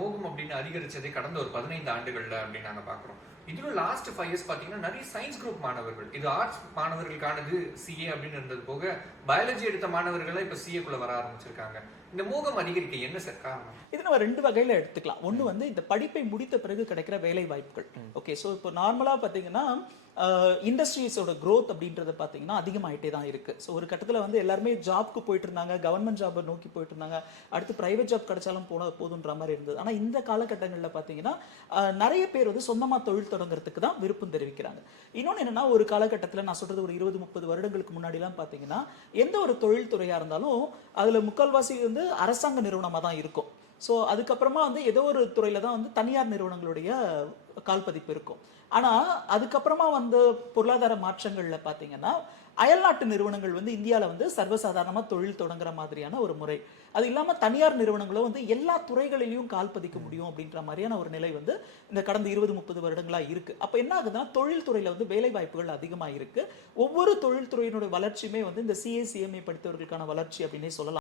மோகம் அப்படின்னு அதிகரிச்சதை கடந்த ஒரு 15 ஆண்டுகள்ல அப்படின்னு நாங்க பாக்குறோம். இதுல லாஸ்ட் 5 இயர்ஸ் பாத்தீங்கன்னா நிறைய சயின்ஸ் குரூப் மாணவர்கள், இது ஆர்ட்ஸ் மாணவர்களுக்கானது சிஏ அப்படின்னு இருந்தது போக பயாலஜி எடுத்த மாணவர்கள் இப்ப சிஏ குள்ள வர ஆரம்பிச்சிருக்காங்க. இந்த மோகம் அதிகரிக்க என்ன சார் காரணம்? இது நம்ம 2 வகையில எடுத்துக்கலாம். ஒண்ணு வந்து இந்த படிப்பை முடித்த பிறகு கிடைக்கிற வேலை வாய்ப்புகள். ஓகே, சோ இப்போ நார்மலா பாத்தீங்கன்னா இண்டஸ்ட்ரீஸோட growth அப்படின்றது பாத்தீங்கன்னா அதிகமாயிட்டே தான் இருக்கு. ஸோ ஒரு கட்டத்துல வந்து எல்லாருமே ஜாப்க்கு போயிட்டு இருந்தாங்க, கவர்மெண்ட் ஜாபை நோக்கி போயிட்டு இருந்தாங்க, அடுத்து பிரைவேட் ஜாப் கிடைச்சாலும் போதுன்ற மாதிரி இருந்தது. ஆனா இந்த காலகட்டங்களில் பாத்தீங்கன்னா நிறைய பேர் வந்து சொந்தமா தொழில் தொடங்குறதுக்கு தான் விருப்பம் தெரிவிக்கிறாங்க. இன்னொன்னு என்னன்னா, ஒரு காலகட்டத்தில் நான் சொல்றது ஒரு 20-30 வருடங்களுக்கு முன்னாடிலாம் பாத்தீங்கன்னா எந்த ஒரு தொழில் துறையா இருந்தாலும் அதுல முக்கால்வாசி வந்து அரசாங்க நிறுவனமா தான் இருக்கும். ஸோ அதுக்கப்புறமா வந்து ஏதோ ஒரு துறையில தான் வந்து தனியார் நிறுவனங்களுடைய கால்பதிப்பு இருக்கும். ஆனா அதுக்கப்புறமா வந்து பொருளாதார மாற்றங்கள்ல பாத்தீங்கன்னா அயல்நாட்டு நிறுவனங்கள் வந்து இந்தியால வந்து சர்வசாதாரணமா தொழில் தொடங்குற மாதிரியான ஒரு முறை. அது இல்லாம தனியார் நிறுவனங்களும் வந்து எல்லா துறைகளிலும் கால் பதிக்க முடியும் அப்படின்ற மாதிரியான ஒரு நிலை வந்து இந்த கடந்த 20-30 வருடங்களா இருக்கு. அப்ப என்ன ஆகுதுன்னா, தொழில் துறையில வந்து வேலை வாய்ப்புகள் அதிகமா இருக்கு. ஒவ்வொரு தொழில் துறையினுடைய வளர்ச்சியுமே வந்து இந்த சிஏ சிஎம்ஏ படித்தவர்களுக்கான வளர்ச்சி அப்படின்னே சொல்லலாம்.